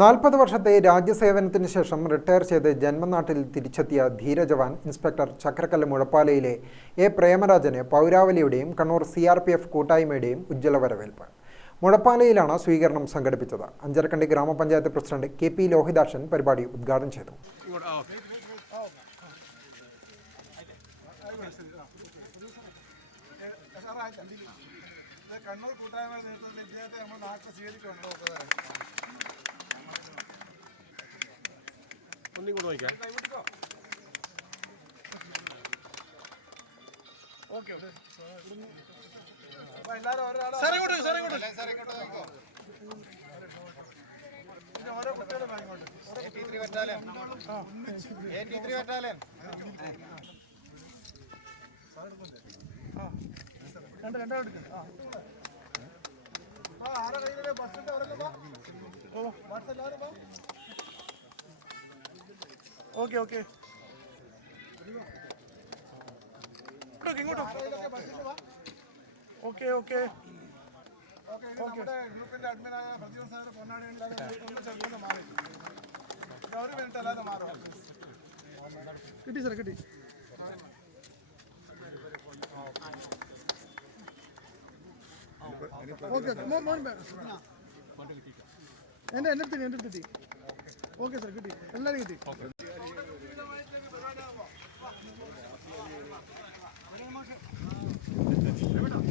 നാൽപ്പത് വർഷത്തെ രാജ്യസേവനത്തിന് ശേഷം റിട്ടയർ ചെയ്ത് ജന്മനാട്ടിൽ തിരിച്ചെത്തിയ ധീരജവാൻ ഇൻസ്പെക്ടർ ചക്രക്കല്ല് മുഴപ്പാലയിലെ എ. പ്രേമരാജന് പൗരാവലിയുടെയും Kannur C. R. P. F. കൂട്ടായ്മയുടെയും ഉജ്ജ്വല വരവേൽപ്പ് മുഴപ്പാലയിലാണ് സ്വീകരണം സംഘടിപ്പിച്ചത്. അഞ്ചരക്കണ്ടി ഗ്രാമപഞ്ചായത്ത് പ്രസിഡന്റ് കെ. പി. ലോഹിതാക്ഷൻ പരിപാടി ഉദ്ഘാടനം ചെയ്തു. കണ്ണൂർ കൂട്ടായ്മ നേതൃത്വത്തിൽ ഇദ്ദേഹത്തെ നമ്മൾ നാട്ടിൽ ഒന്നും കൂടെ നോക്കാം ഓക്കെ സാറേ ഇങ്ങോട്ട് സാറേ ഇങ്ങോട്ട് സാറേ ഇങ്ങോട്ട് നോക്കോ രണ്ട് രണ്ടാം എടുക്കുന്നു ആ. ആ ആരുടെ കയ്യിലെ ബസ്സിന്റെ അവരൊക്കെ വാ. ഓ. ബസ് എല്ലാവരും. Okay okay. ഇങ്ങോട്ട്. Okay okay. ഗ്രൂപ്പിന്റെ അഡ്മിനായ പൊന്നാടി മാറി. ഒരു മിനിറ്റ് അല്ലാതെ മാറും. കിട്ടി സാർ കിട്ടി. ഓക്കെ മോൻ എന്റെ എന്റെ അടുത്ത് എന്റെ അടുത്ത് കിട്ടി. ഓക്കെ സാർ കിട്ടി. എല്ലാവരും കിട്ടി.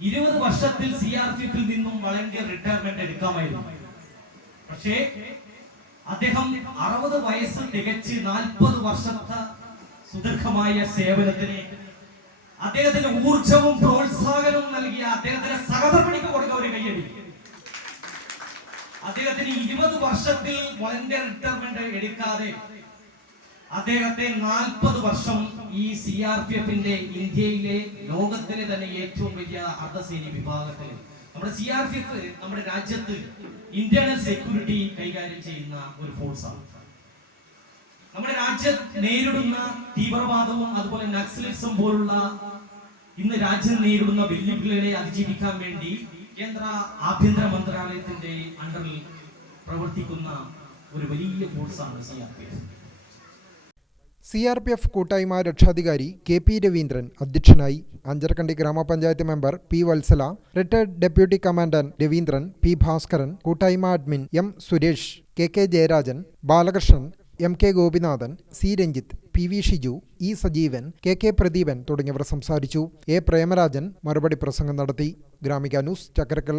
ഇരുപത് വർഷത്തിൽ സി ആർ എഫിൽ നിന്നും വളണ്ടിയർ റിട്ടയർമെന്റ് എടുക്കാമായിരുന്നു. പക്ഷേ അദ്ദേഹം അറുപത് വയസ്സ് തികച്ച് നാൽപ്പത് വർഷത്തെ സുദീർഘമായ സേവനത്തിന് അദ്ദേഹത്തിന് ഊർജവും പ്രോത്സാഹനവും നൽകിയ അദ്ദേഹത്തിന് സഹധർമ്മിണിക്ക് കൊടുക്ക ഒരു കയ്യടി അദ്ദേഹത്തിന് ഇരുപത് വർഷത്തിൽ വളണ്ടിയർ റിട്ടയർമെന്റ് എടുക്കാതെ അദ്ദേഹത്തെ നാൽപ്പത് വർഷം ഈ സി ആർ പി എഫിന്റെ ഇന്ത്യയിലെ ലോകത്തിലെ തന്നെ ഏറ്റവും വലിയ അർദ്ധസേനി വിഭാഗത്തിൽ നമ്മുടെ സി ആർ പി എഫ് നമ്മുടെ രാജ്യത്ത് ഇന്റേണൽ സെക്യൂരിറ്റി കൈകാര്യം ചെയ്യുന്ന ഒരു ഫോഴ്സാണ്. നമ്മുടെ രാജ്യം നേരിടുന്ന തീവ്രവാദവും അതുപോലെ നക്സലിസം പോലുള്ള ഇന്ന് രാജ്യം നേരിടുന്ന വെല്ലുവിളികളെ അതിജീവിക്കാൻ വേണ്ടി കേന്ദ്ര ആഭ്യന്തര മന്ത്രാലയത്തിന്റെ അണ്ടറിൽ പ്രവർത്തിക്കുന്ന ഒരു വലിയ ഫോഴ്സാണ് C R P F C R P F കൂട്ടായ്മ രക്ഷാധികാരി കെ പി രവീന്ദ്രൻ അധ്യക്ഷനായി അഞ്ചരക്കണ്ടി ഗ്രാമപഞ്ചായത്ത് member P Valsala retired deputy commandant Raveendran P Bhaskaran കൂട്ടായ്മ admin M Suresh K K Jayarajan Balakrishnan M K Gopinathan C Ranjith P V Shiju E Sajeevan K K Pradeepan തുടങ്ങിയവർ സംസാരിച്ചു. A Premarajan മറുപടി പ്രസംഗം നടത്തി. Gramika news Chakkarakkal